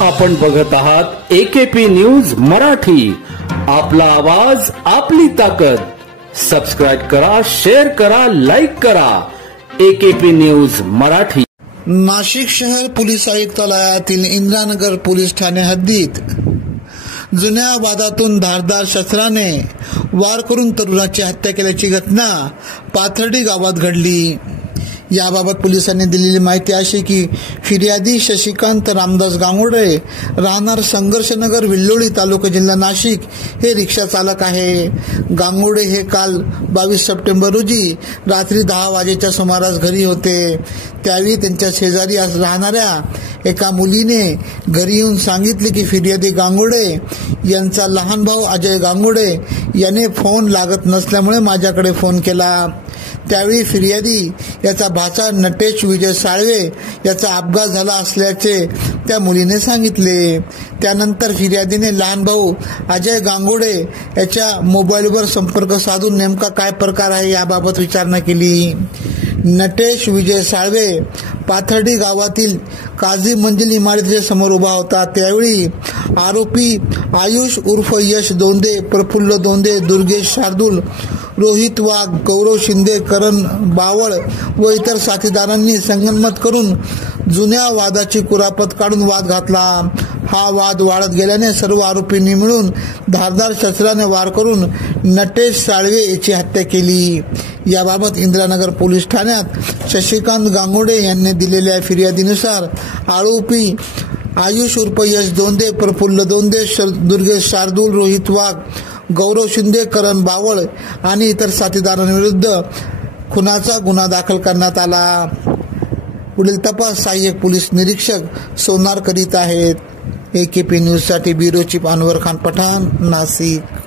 आपण बघत आहात AKP न्यूज मराठी। आपला आवाज आपली ताकद। सबस्क्राइब करा, शेअर करा, लाईक करा। AKP news Marathi. नाशिक शहर पोलीस आयुक्तालयातील इंदिरानगर पोलीस ठाणे हद्दीत जुन्या वादातून धारदार शस्त्राने वार करून तरुणाची हत्या केल्याची घटना पाथर्डी गावात घडली। याबाबत पोलिसांनी दिलेली माहिती अशी की फिर्यादी शशिकांत रामदास गांगुर्डे राहणार संघर्षनगर विल्लोळी तालुका जिल्हा नाशिक हे रिक्षा चालक आहे। गांगुर्डे हे काल 22 सप्टेंबर रोजी रात्री 10 वाजेच्या सुमारास घरी होते। त्यावेळी त्यांच्या शेजारी राहणाऱ्या एका मुलीने घरी येऊन सांगितले की फिर्यादी गांगुर्डे यांचा लहान भाऊ अजय गांगुर्डे याने फोन लागत नसल्यामुळे माझ्याकडे फोन केला। त्यावेळी फिर्यादी याचा भाचा नटेश विजय साळवे याचा अपघात झाला असल्याचे त्या मुलीने सांगितले। त्यानंतर फिर्यादीने लहान भाऊ अजय गांगुर्डे याच्या मोबाईलवर संपर्क साधून नेमका काय प्रकार आहे याबाबत विचारणा केली। नटेश विजय साळवे पाथर्डी गावातील काझी मंजिल इमारतीच्या समोर उभा होता। त्यावेळी आरोपी आयुष उर्फ यश दोंदे, प्रफुल्ल दोंदे, दुर्गेश शार्दूल, रोहित वाघ, गौरव शिंदे, करण बावळ व इतर साथीदारांनी संगनमत करून जुन्या वादाची कुरापत काढून वाद घातला। हा वाद वाढत गेल्याने सर्व आरोपींनी मिळून धारदार शस्त्राने वार करून नटेश साळवे याची हत्या केली। याबाबत इंदिरानगर पोलीस ठाण्यात शशिकांत गांगुर्डे यांनी दिलेल्या फिर्यादीनुसार आरोपी आयुष उर्फ यश दोंदे, प्रफुल्ल दोंदे, दुर्गेश शार्दूल, रोहित वाघ, गौरव शिंदे, करण बावळ आणि इतर साथीदारांविरुद्ध खुनाचा गुन्हा दाखल करण्यात आला। पुढील तपास सहाय्यक पोलीस निरीक्षक सोनार करीत आहेत। AKP न्यूज साठी ब्युरो चीफ अनवर खान पठाण, नाशिक।